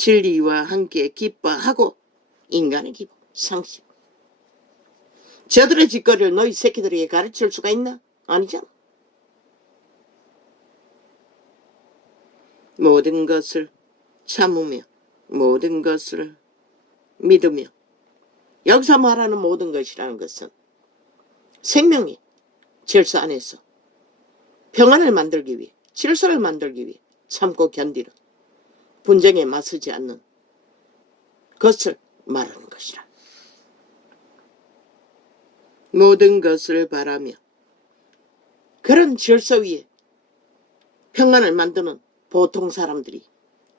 진리와 함께 기뻐하고 인간의 기본 상식. 저들의 짓거리를 너희 새끼들에게 가르칠 수가 있나? 아니잖아. 모든 것을 참으며 모든 것을 믿으며, 여기서 말하는 모든 것이라는 것은 생명의 질서 안에서 평안을 만들기 위해, 질서를 만들기 위해 참고 견디는, 분쟁에 맞서지 않는 것을 말하는 것이라. 모든 것을 바라며 그런 질서 위에 평안을 만드는 보통 사람들이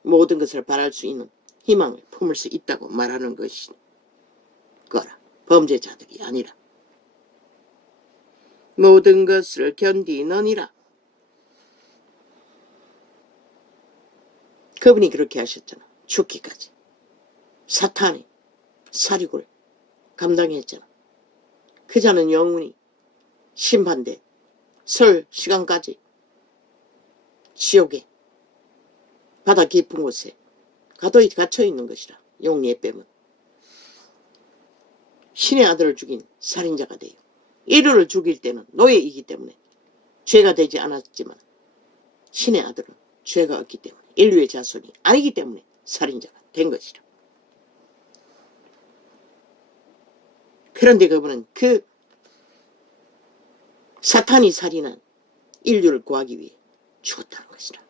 모든 것을 바랄 수 있는 희망을 품을 수 있다고 말하는 것이 거라. 범죄자들이 아니라. 모든 것을 견디느니라. 그분이 그렇게 하셨잖아. 죽기까지. 사탄의 사륙을 감당했잖아. 그자는 영원히 심판대 설 시간까지 지옥에, 바다 깊은 곳에 가둬 갇혀 있는 것이라. 용리의 뺨은 신의 아들을 죽인 살인자가 돼요. 인류를 죽일 때는 노예이기 때문에 죄가 되지 않았지만, 신의 아들은 죄가 없기 때문에, 인류의 자손이 아니기 때문에 살인자가 된 것이라. 그런데 그분은 그 사탄이 살인한 인류를 구하기 위해 죽었다는 것이라.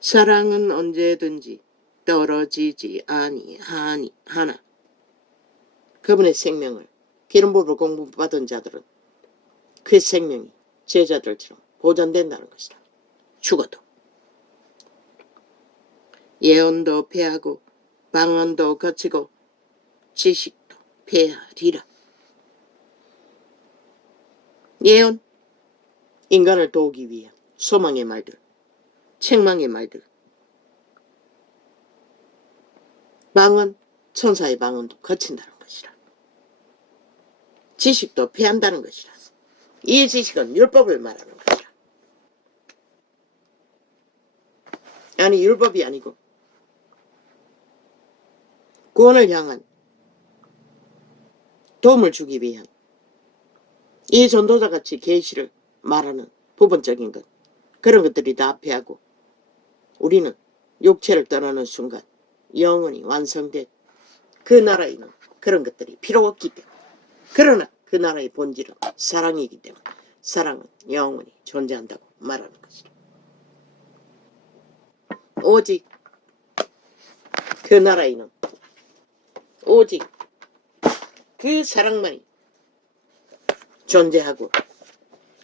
사랑은 언제든지 떨어지지 아니하나. 그분의 생명을 기름부으로 공부받은 자들은 그 생명이 제자들처럼 보존된다는 것이라. 죽어도. 예언도 패하고 방언도 거치고 지식도 패하리라. 예언, 인간을 도우기 위한 소망의 말들, 책망의 말들. 방언, 천사의 방언도 거친다는 것이라. 지식도 패한다는 것이라. 이 지식은 율법을 말하는 것이라. 아니, 율법이 아니고 구원을 향한 도움을 주기 위한 이 전도자같이 계시를 말하는 부분적인 것, 그런 것들이 다 패하고 우리는 육체를 떠나는 순간 영원히 완성된 그 나라에는 그런 것들이 필요 없기 때문에, 그러나 그 나라의 본질은 사랑이기 때문에 사랑은 영원히 존재한다고 말하는 것이다. 오직 그 나라에는 오직 그 사랑만이 존재하고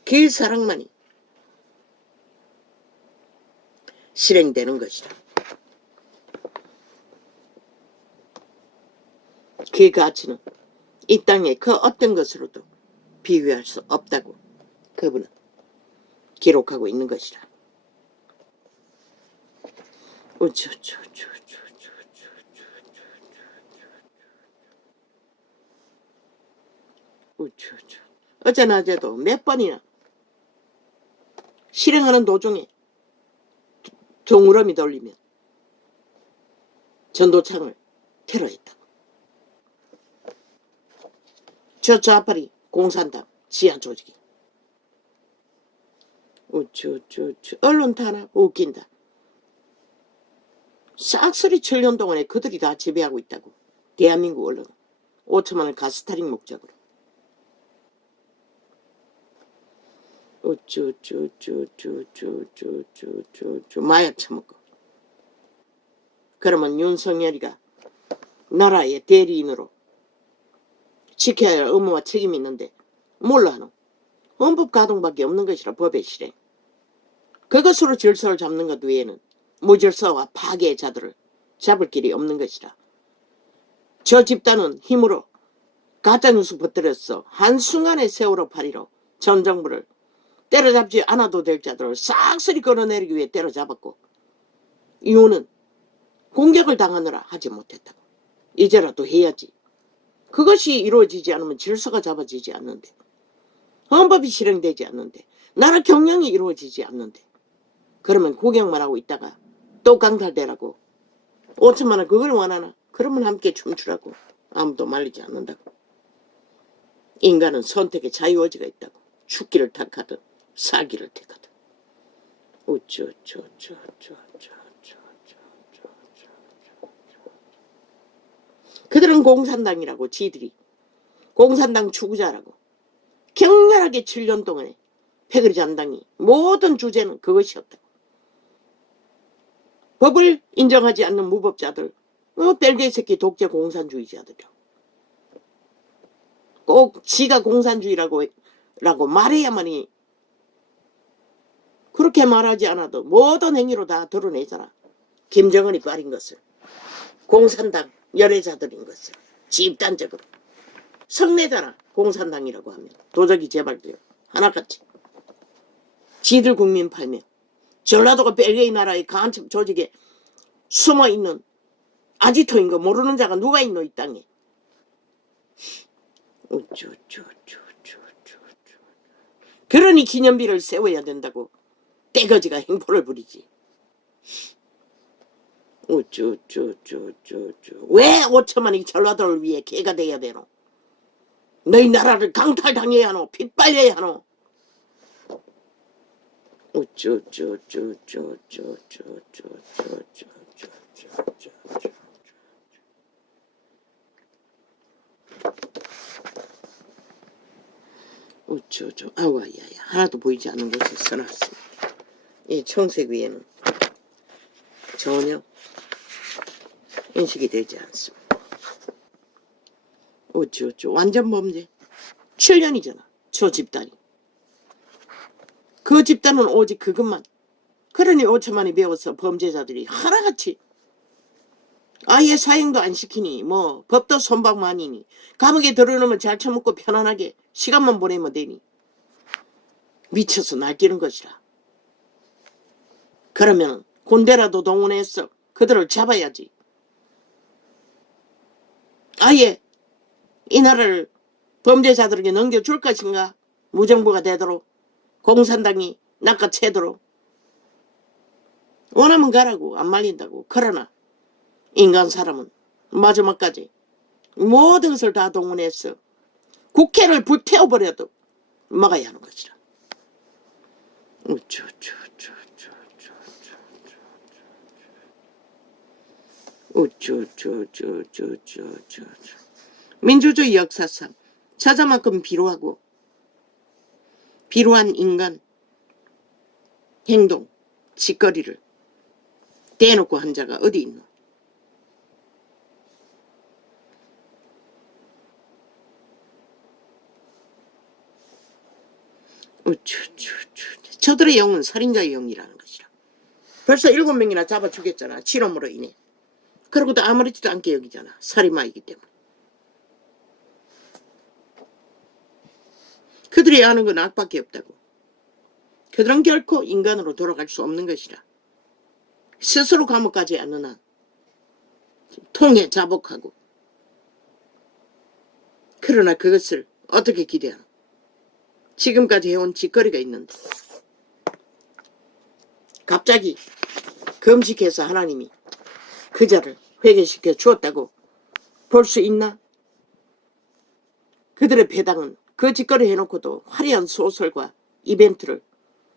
그 사랑만이 실행되는 것이다. 그 가치는 이 땅의 그 어떤 것으로도 비교할 수 없다고 그분은 기록하고 있는 것이라. 어제나 어제도 몇 번이나 실행하는 도중에 종울음이 돌리면 전도창을 테러했다고. 저 좌파리 공산당 지하 조직이. 언론 탄압 웃긴다. 싹쓸이 7년 동안에 그들이 다 지배하고 있다고. 대한민국 언론은 5천만을 가스타링 목적으로. 마약 처먹고. 그러면 윤석열이가 나라의 대리인으로 지켜야 할 의무와 책임이 있는데 몰라 하노? 헌법 가동밖에 없는 것이라. 법의 실행. 그것으로 질서를 잡는 것 외에는 무질서와 파괴의 자들을 잡을 길이 없는 것이라. 저 집단은 힘으로 가짜뉴스 퍼뜨렸어. 한순간에 세월호 파리로 전 정부를 때려잡지 않아도 될 자들을 싹쓸이 끌어내리기 위해 때려잡았고, 이유는 공격을 당하느라 하지 못했다고. 이제라도 해야지. 그것이 이루어지지 않으면 질서가 잡아지지 않는데, 헌법이 실행되지 않는데, 나라 경영이 이루어지지 않는데, 그러면 구경만 하고 있다가 또 강탈되라고. 5천만 원 그걸 원하나? 그러면 함께 춤추라고. 아무도 말리지 않는다고. 인간은 선택의 자유의지가 있다고. 죽기를 택하든 살기를 택하든. 그들은 공산당이라고 지들이 공산당 추구자라고 격렬하게 7년 동안에 패거리 잔당이 모든 주제는 그것이었다고. 법을 인정하지 않는 무법자들, 벨기에 새끼 독재 공산주의자들이라고. 꼭 지가 공산주의라고 말해야만이. 그렇게 말하지 않아도 모든 행위로 다 드러내잖아. 김정은이 빠린 것을. 공산당 열애자들인 것을. 집단적으로. 성내잖아. 공산당이라고 하면. 도적이 재발돼요. 하나같이. 지들 국민 팔며. 전라도가 벨기에 나라의 간첩 조직에 숨어있는 아지토인 거 모르는 자가 누가 있노 이 땅에. 그러니 기념비를 세워야 된다고 떼거지가 행포를 부리지. 왜 5천만이 전라도를 위해 개가 돼야 되노? 너희 나라를 강탈당해야 하노? 빗발려야 하노? 아와야야 하나도 보이지 않는 곳에 써놨습니다. 이 청색 위에는 전혀 인식이 되지 않습니다. 완전 범죄. 7년이잖아. 저 집단이. 그 집단은 오직 그것만. 그러니 5천만이 배워서 범죄자들이 하나같이 아예 사형도 안 시키니 뭐 법도 손방만이니 감옥에 들어놓으면 잘 처먹고 편안하게 시간만 보내면 되니 미쳐서 날뛰는 것이라. 그러면 군대라도 동원해서 그들을 잡아야지. 아예 이 나라를 범죄자들에게 넘겨줄 것인가? 무정부가 되도록 공산당이 낚아채도록. 원하면 가라고. 안 말린다고. 그러나 인간 사람은 마지막까지 모든 것을 다 동원해서 국회를 불태워버려도 막아야 하는 것이라. 민주주의 역사상 저자만큼 비루한 인간 행동, 짓거리를 대놓고 한 자가 어디 있노? 저들의 영은 살인자의 영이라는 것이라. 벌써 7명이나 잡아 죽였잖아. 실험으로 인해. 그러고도 아무렇지도 않게 여기잖아. 살인마이기 때문에. 그들이 아는 건 악밖에 없다고. 그들은 결코 인간으로 돌아갈 수 없는 것이라. 스스로 감옥 가지 않는 한 통해 자복하고. 그러나 그것을 어떻게 기대하노? 지금까지 해온 짓거리가 있는데 갑자기 금식해서 하나님이 그자를 회개시켜 주었다고 볼 수 있나? 그들의 배당은 그 짓거리 해놓고도 화려한 소설과 이벤트를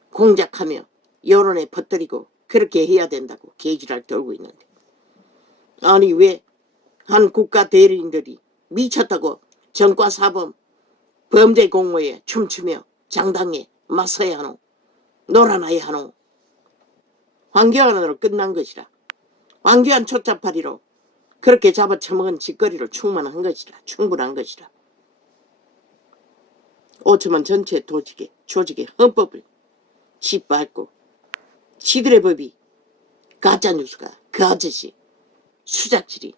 공작하며 여론에 퍼뜨리고 그렇게 해야 된다고 개지랄 떨고 있는데, 아니 왜 한 국가 대리인들이 미쳤다고 전과사범 범죄 공모에 춤추며 장당에 맞서야 하노? 놀아나야 하노? 황교안으로 끝난 것이라. 황교안 초짜파리로 그렇게 잡아쳐먹은 짓거리로 충분한 것이라. 5천만 전체 조직의 헌법을 짓밟고 지들의 법이 가짜뉴스가 그 아저씨 수작질이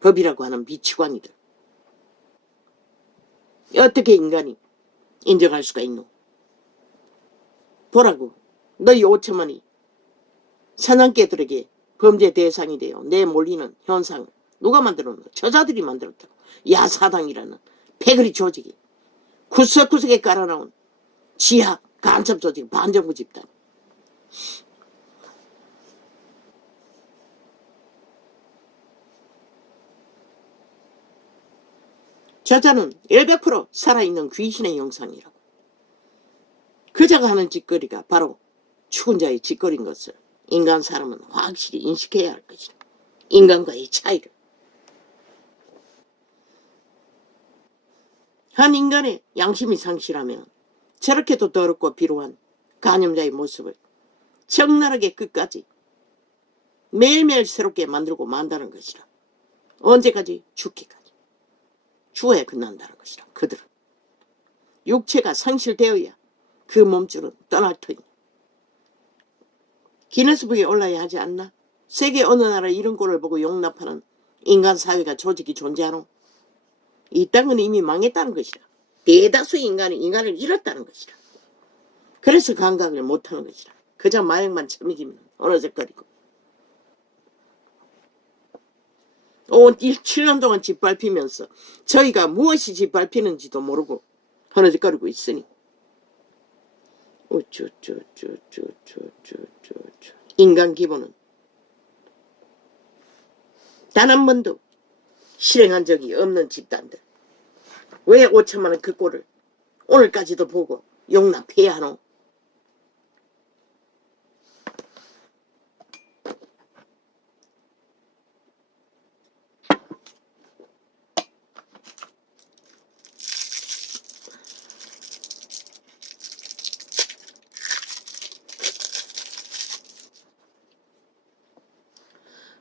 법이라고 하는 미치광이들. 어떻게 인간이 인정할 수가 있노? 보라고. 너희 5천만이 사냥개들에게 범죄 대상이 되어 내몰리는 현상을 누가 만들었노? 저자들이 만들었다고. 야사당이라는 패거리 조직이 구석구석에 깔아놓은 지하 간첩 조직 반정부 집단. 저자는 100% 살아있는 귀신의 영상이라고. 그자가 하는 짓거리가 바로 죽은 자의 짓거리인 것을 인간 사람은 확실히 인식해야 할 것이다. 인간과의 차이를. 한 인간의 양심이 상실하면 저렇게도 더럽고 비루한 간염자의 모습을 적나라하게 끝까지 매일매일 새롭게 만들고 만다는 것이라. 언제까지? 죽기까지. 죽어야 끝난다는 것이라. 그들은 육체가 상실되어야 그 몸줄은 떠날 터이니. 기네스북에 올라야 하지 않나? 세계 어느 나라 이런 꼴을 보고 용납하는 인간 사회가 조직이 존재하노? 이 땅은 이미 망했다는 것이라. 대다수의 인간은 인간을 잃었다는 것이라. 그래서 감각을 못하는 것이라. 그저 마약만 처먹이면 어느적거리고. 7년 동안 짓밟히면서 저희가 무엇이 짓밟히는지도 모르고 어느적거리고 있으니. 인간 기본은 단 한 번도 실행한 적이 없는 집단들. 왜 5천만 원 그 꼴을 오늘까지도 보고 용납해야 하노?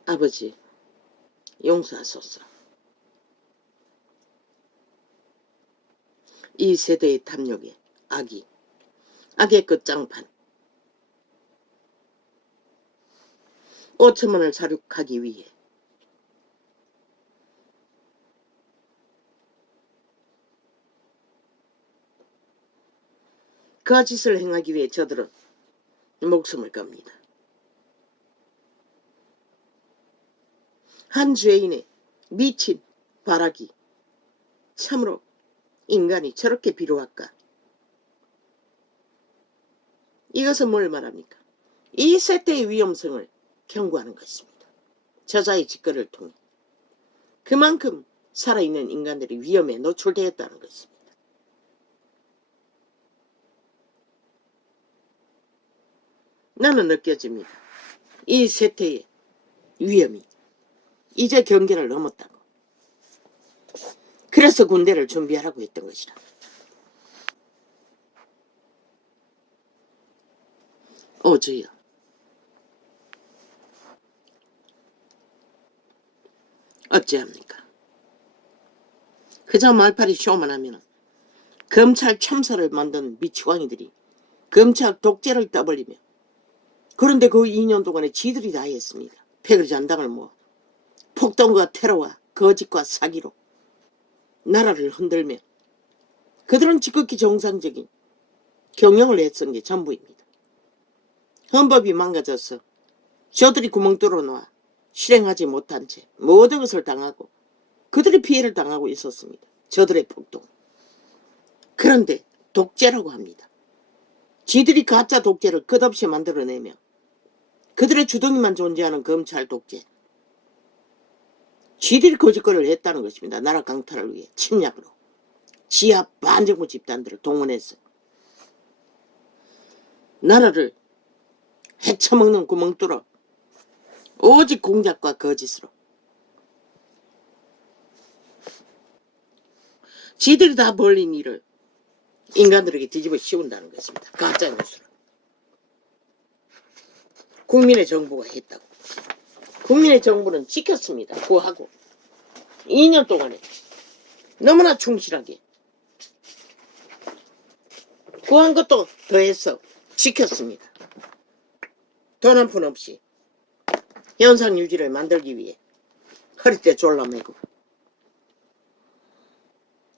아버지, 용서하소서. 이 세대의 탐욕에 악의 끝장판. 5천만 원을 사륙하기 위해 그 짓을 행하기 위해 저들은 목숨을 겁니다. 한 죄인의 미친 바라기. 참으로 인간이 저렇게 비루할까? 이것은 뭘 말합니까? 이 세태의 위험성을 경고하는 것입니다. 저자의 짓거리를 통해 그만큼 살아있는 인간들이 위험에 노출되었다는 것입니다. 나는 느껴집니다. 이 세태의 위험이 이제 경계를 넘었다고. 그래서 군대를 준비하라고 했던 것이라. 오 주여, 어찌합니까? 그저 말팔이 쇼만 하면 검찰 참사를 만든 미치광이들이 검찰 독재를 떠벌리며, 그런데 그 2년 동안에 지들이 다 했습니다. 패거리 잔당을 모아 폭동과 테러와 거짓과 사기로 나라를 흔들며 그들은 지극히 정상적인 경영을 했던 게 전부입니다. 헌법이 망가져서 저들이 구멍 뚫어놓아 실행하지 못한 채 모든 것을 당하고 그들이 피해를 당하고 있었습니다. 저들의 폭동. 그런데 독재라고 합니다. 지들이 가짜 독재를 끝없이 만들어내며 그들의 주둥이만 존재하는 검찰 독재. 지들이 거짓거리를 했다는 것입니다. 나라 강탈을 위해 침략으로 지하 반정부 집단들을 동원해서 나라를 헤쳐먹는 구멍 뚫어 오직 공작과 거짓으로 지들이 다 벌린 일을 인간들에게 뒤집어 씌운다는 것입니다. 가짜 뉴스로. 국민의 정부가 했다고. 국민의 정부는 지켰습니다. 구하고 2년 동안에 너무나 충실하게 구한 것도 더해서 지켰습니다. 돈 한 푼 없이 현상 유지를 만들기 위해 허리띠에 졸라매고.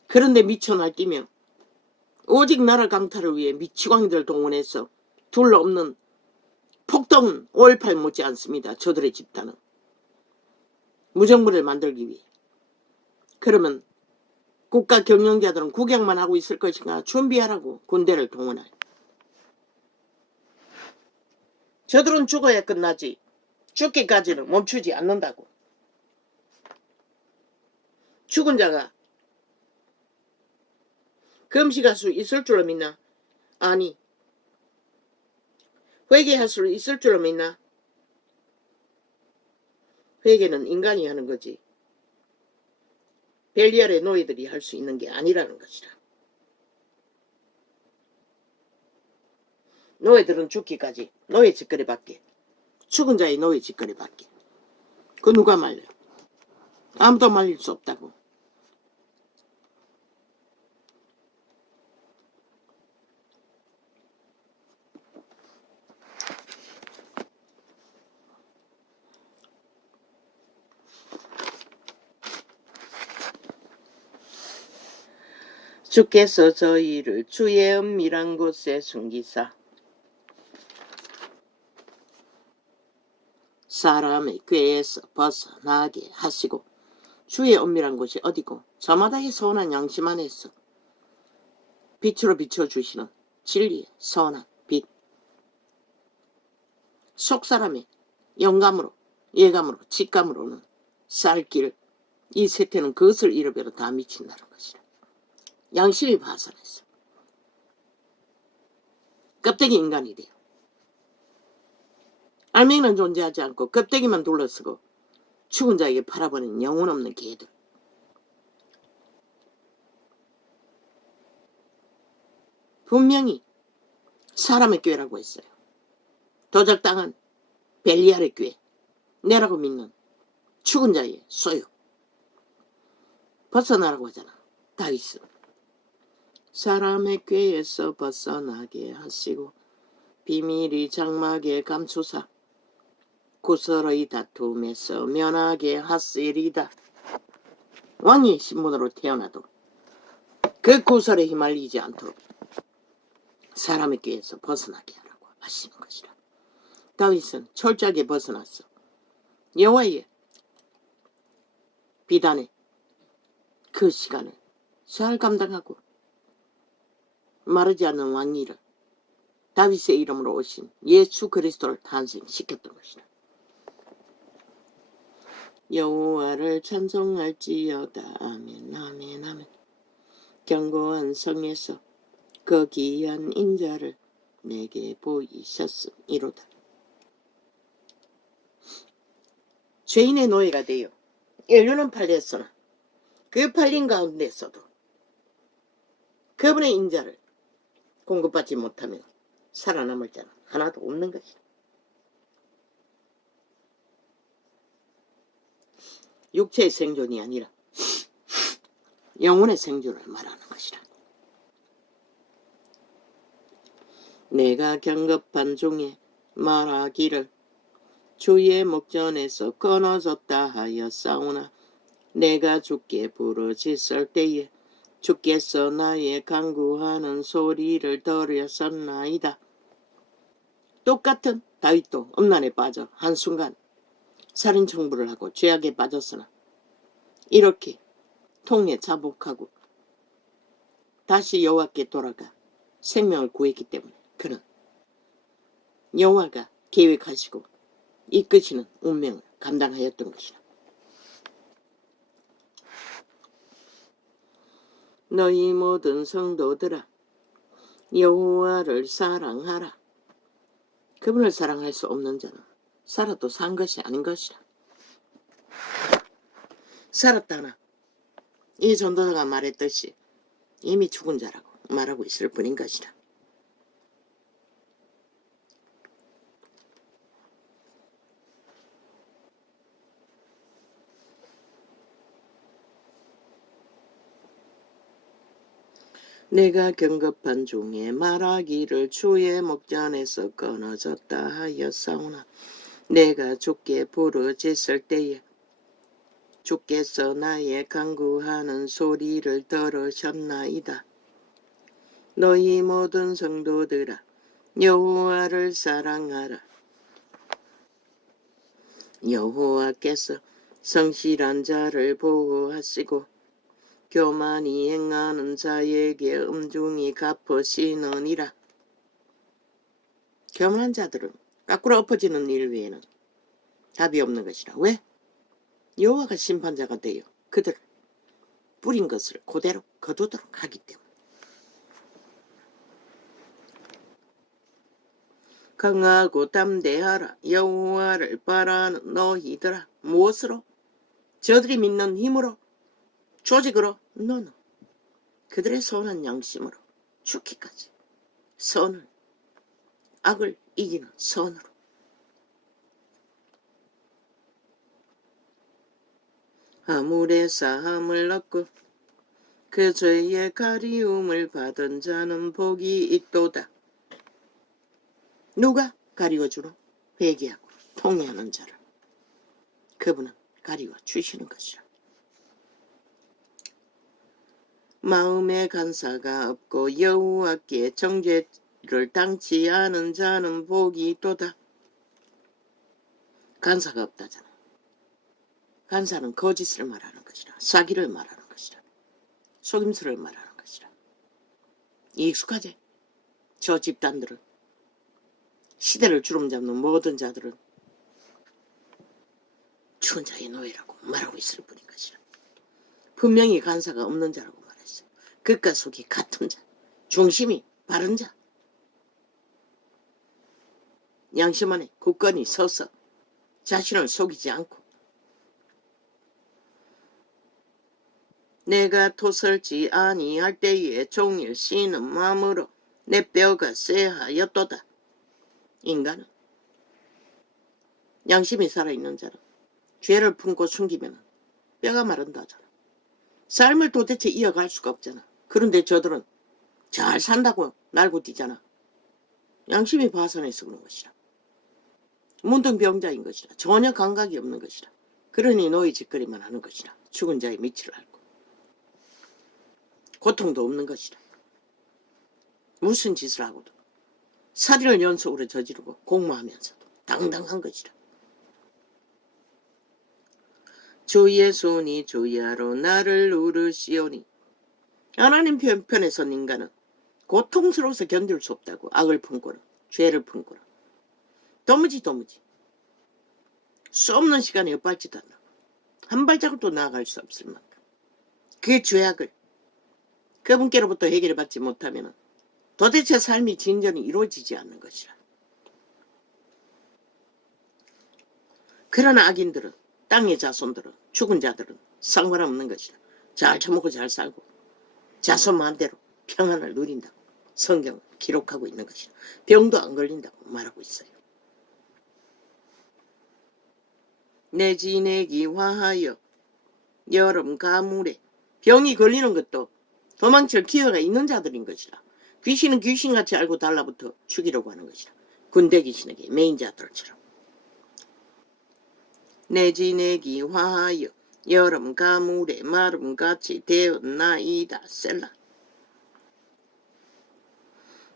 그런데 미쳐 날뛰며 오직 나라 강탈을 위해 미치광이들 동원해서 둘러없는 폭동은 5.18 못지 않습니다. 저들의 집단은 무정부를 만들기 위해. 그러면 국가 경영자들은 구경만 하고 있을 것인가? 준비하라고 군대를 동원할. 저들은 죽어야 끝나지 죽기까지는 멈추지 않는다고. 죽은 자가 금식할 수 있을 줄로 믿나? 아니. 회개할 수 있을 줄로 믿나? 회개는 인간이 하는 거지. 벨리알의 노예들이 할 수 있는 게 아니라는 것이라. 노예들은 죽기까지 노예 짓거리 받게. 죽은 자의 노예 짓거리 받게. 그 누가 말려? 아무도 말릴 수 없다고. 주께서 저희를 주의 은밀한 곳에 숨기사 사람의 꾀에서 벗어나게 하시고. 주의 은밀한 곳이 어디고? 저마다의 선한 양심 안에서 빛으로 비춰주시는 진리의 선한 빛. 속사람의 영감으로 예감으로 직감으로는 쌀길. 이 세태는 그것을 잃어버려 다 미친다는 것이라. 양심이 파산했어. 껍데기 인간이 돼요. 알맹이는 존재하지 않고 껍데기만 둘러쓰고 죽은 자에게 팔아버리는 영혼 없는 개들. 분명히 사람의 꾀라고 했어요. 도적당한 벨리알의 꾀, 내라고 믿는 죽은 자의 소유. 벗어나라고 하잖아. 다윗은 사람의 꾀에서 벗어나게 하시고 비밀이 장막에 감추사 구설의 다툼에서 면하게 하시리다. 왕의 신분으로 태어나도 그 구설에 휘말리지 않도록 사람의 꾀에서 벗어나게 하라고 하시는 것이라. 다윗은 철저하게 벗어났어. 여호와의 비단에 그 시간을 잘 감당하고 마르지 않는 왕위를 다윗의 이름으로 오신 예수 그리스도를 탄생시켰던 것이다. 여호와를 찬송할지어다. 아멘 아멘 아멘. 견고한 성에서 그 귀한 인자를 내게 보이셨음이로다. 죄인의 노예가 되어 인류는 팔렸으나 그 팔린 가운데서도 그분의 인자를 공급받지 못하면 살아남을 자는 하나도 없는 것이다. 육체의 생존이 아니라 영혼의 생존을 말하는 것이라. 내가 경급한 중에 말하기를 주의 목전에서 끊어졌다 하였사오나 내가 주께 부르짖을 때에 주께서 나의 간구하는 소리를 들으셨나이다. 똑같은 다윗도 음란에 빠져 한순간 살인 청부를 하고 죄악에 빠졌으나 이렇게 통에 자복하고 다시 여호와께 돌아가 생명을 구했기 때문에 그는 여호와가 계획하시고 이끄시는 운명을 감당하였던 것이다. 너희 모든 성도들아 여호와를 사랑하라. 그분을 사랑할 수 없는 자는 살아도 산 것이 아닌 것이라. 살았다나 이 전도자가 말했듯이 이미 죽은 자라고 말하고 있을 뿐인 것이라. 내가 경급한 중에 말하기를 주의 목전에서 끊어졌다 하였사오나 내가 주께 부르짖을 때에 주께서 나의 간구하는 소리를 들으셨나이다. 너희 모든 성도들아 여호와를 사랑하라. 여호와께서 성실한 자를 보호하시고 교만이 행하는 자에게 엄중히 갚으시느니라. 교만한 자들은 까꾸라 엎어지는 일 외에는 답이 없는 것이라. 왜? 여호와가 심판자가 되어 그들을 뿌린 것을 그대로 거두도록 하기 때문에. 강하고 담대하라. 여호와를 바라는 너희들아. 무엇으로? 저들이 믿는 힘으로, 조직으로? 너는 그들의 선한 양심으로 죽기까지 선을, 악을 이기는 선으로. 하물에 사함을 얻고 그 죄의 가리움을 받은 자는 복이 있도다. 누가 가리워주노? 회개하고 통회하는 자를. 그분은 가리워 주시는 것이라. 마음에 간사가 없고 여호와께 정죄를 당치 않은 자는 복이 있도다. 간사가 없다잖아. 간사는 거짓을 말하는 것이라. 사기를 말하는 것이라. 속임수를 말하는 것이라. 익숙하지? 저 집단들은, 시대를 주름잡는 모든 자들은 죽은 자의 노예라고 말하고 있을 뿐인 것이라. 분명히 간사가 없는 자라고 말했어. 겉과 속이 같은 자, 중심이 바른 자, 양심 안에 굳건히 서서 자신을 속이지 않고, 내가 토설지 아니할 때에 종일 쉬는 마음으로 내 뼈가 쇠하였도다. 인간은, 양심이 살아있는 자는 죄를 품고 숨기면 뼈가 마른다잖아. 삶을 도대체 이어갈 수가 없잖아. 그런데 저들은 잘 산다고 날고뛰잖아. 양심이 파산해서 그런 것이라. 문둥병자인 것이라. 전혀 감각이 없는 것이라. 그러니 노예 짓거리만 하는 것이라. 죽은 자의 미치를 알고 고통도 없는 것이라. 무슨 짓을 하고도 살인을 연속으로 저지르고 공모하면서도 당당한 것이라. 주의 손이 주야로 나를 누르시오니. 하나님 편에 선 인간은 고통스러워서 견딜 수 없다고. 악을 품고는, 죄를 품고는 도무지 수 없는 시간에 엇발지도 않고 한 발자국도 나아갈 수 없을 만큼 그 죄악을 그분께로부터 해결을 받지 못하면 도대체 삶이 진전이 이루어지지 않는 것이라. 그런 악인들은, 땅의 자손들은, 죽은 자들은 상관없는 것이라. 잘 처먹고 잘 살고 자손 마음대로 평안을 누린다고 성경은 기록하고 있는 것이라. 병도 안 걸린다고 말하고 있어요. 내 진액이 화하여 여름 가물에. 병이 걸리는 것도 도망칠 기회가 있는 자들인 것이라. 귀신은 귀신같이 알고 달라붙어 죽이려고 하는 것이라. 군대 귀신에게 메인 자들처럼. 내 진액이 화하여 여름 가물에 마름같이 되었나이다. 셀라.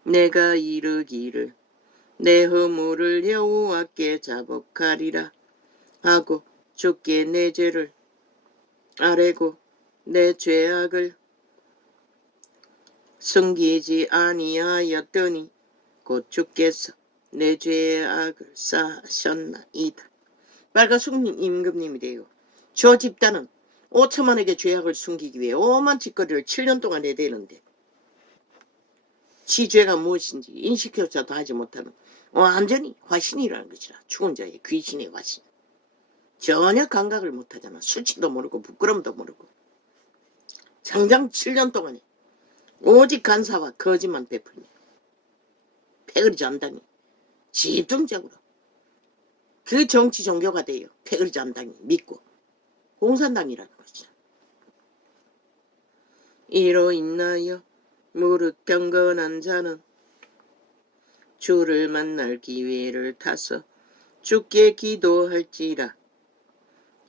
내가 이르기를 내 허물을 여호와께 자복하리라 하고 주께 내 죄를 아뢰고 내 죄악을 숨기지 아니하였더니 곧 주께서 내 죄악을 사하셨나이다. 빨가숙님 임금님이래요. 저 집단은 5천만에게 죄악을 숨기기 위해 오만 짓거리를 7년 동안 해대는데 지 죄가 무엇인지 인식조차도 하지 못하는 완전히 화신이라는 것이라. 죽은 자의 귀신의 화신. 전혀 감각을 못하잖아. 수치도 모르고 부끄럼도 모르고 장장 7년 동안에 오직 간사와 거짓만 베풀며 패거리 전당이 집중적으로 그 정치 종교가 되어 패거리 전당이 믿고 공산당이라는 것이죠. 이로 인하여 무릇 경건한 자는 주를 만날 기회를 타서 주께 기도할지라.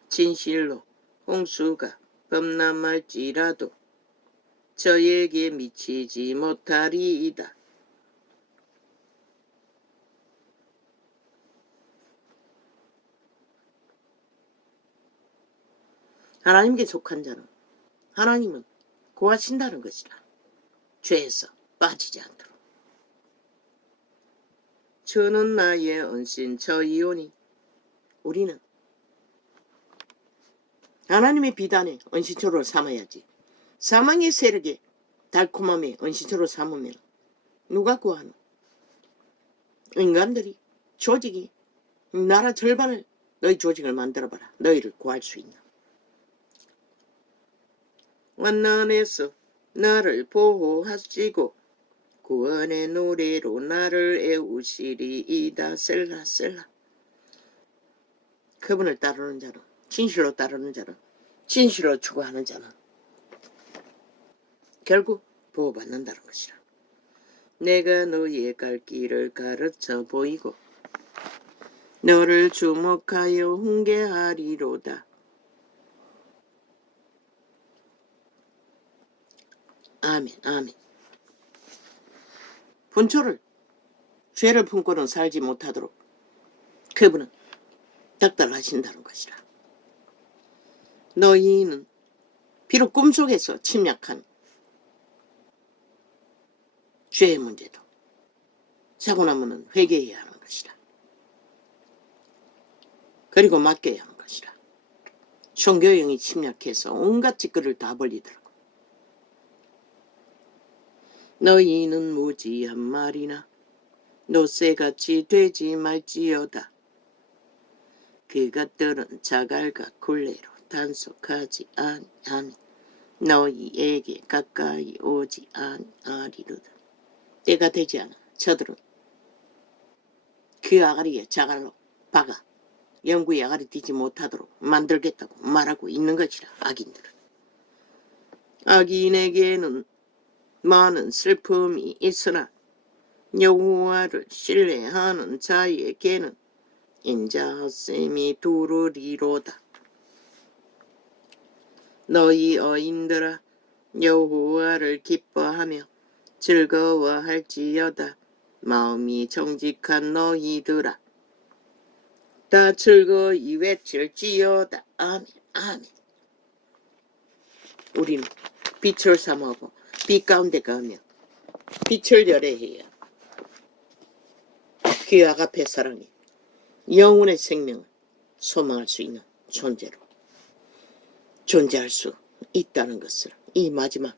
진실로 홍수가 범람할지라도 저에게 미치지 못하리이다. 하나님께 속한 자는 하나님은 구하신다는 것이라. 죄에서 빠지지 않도록. 주는 나의 은신 저이오니. 우리는 하나님의 비단에 은신처를 삼아야지. 사망의 세력에 달콤함에 은신처를 삼으면 누가 구하노? 인간들이, 조직이, 나라 절반을 너희 조직을 만들어봐라. 너희를 구할 수 있나? 완난에서 나를 보호하시고 구원의 노래로 나를 애우시리이다. 셀라 셀라. 그분을 따르는 자는, 진실로 따르는 자는, 진실로 추구하는 자는 결국 보호받는다는 것이라. 내가 너의 갈 길을 가르쳐 보이고 너를 주목하여 훈계하리로다. 아멘, 아멘. 본초를, 죄를 품고는 살지 못하도록 그분은 닥달하신다는 것이라. 너희는 비록 꿈속에서 침략한 죄의 문제도 자고 나면은 회개해야 하는 것이라. 그리고 맡겨야 하는 것이라. 종교형이 침략해서 온갖 짓거리를 다 벌리더라고. 너희는 무지한 말이나 노새같이 되지 말지어다. 그것들은 자갈과 굴레로 단속하지 아니하니 너희에게 가까이 오지 아니하리로다. 때가 되지 않아 저들은 그 아가리에 자갈로 박아 영구의 아가리 뛰지 못하도록 만들겠다고 말하고 있는 것이라. 악인들은. 악인에게는 많은 슬픔이 있으나 여호와를 신뢰하는 자에게는 인자하심이 두루리로다. 너희 어인들아 여호와를 기뻐하며 즐거워할지어다. 마음이 정직한 너희들아 다 즐거이 외칠지어다. 아멘, 아멘. 우리는 빛을 삼하고 빛 가운데 가며 빛을 열애해야 그 아가페 사랑이 영혼의 생명을 소망할 수 있는 존재로 존재할 수 있다는 것을, 이 마지막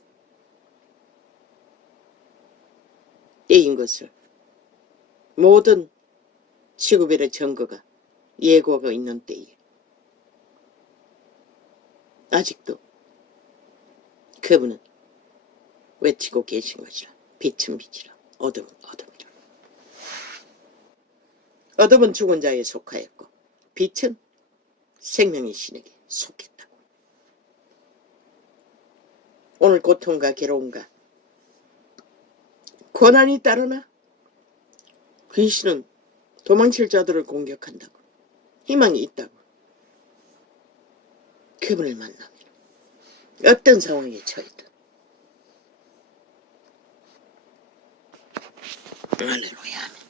때인 것을 모든 지구별의 증거가 예고하고 있는 때에 아직도 그분은 외치고 계신 것이라. 빛은 빛이라 어둠은 어둠이라. 어둠은 죽은 자에 속하였고 빛은 생명의 신에게 속했다고. 오늘 고통과 괴로움과 고난이 따르나 귀신은 도망칠 자들을 공격한다고. 희망이 있다고. 그분을 만나면 어떤 상황에 처했든 할렐루야.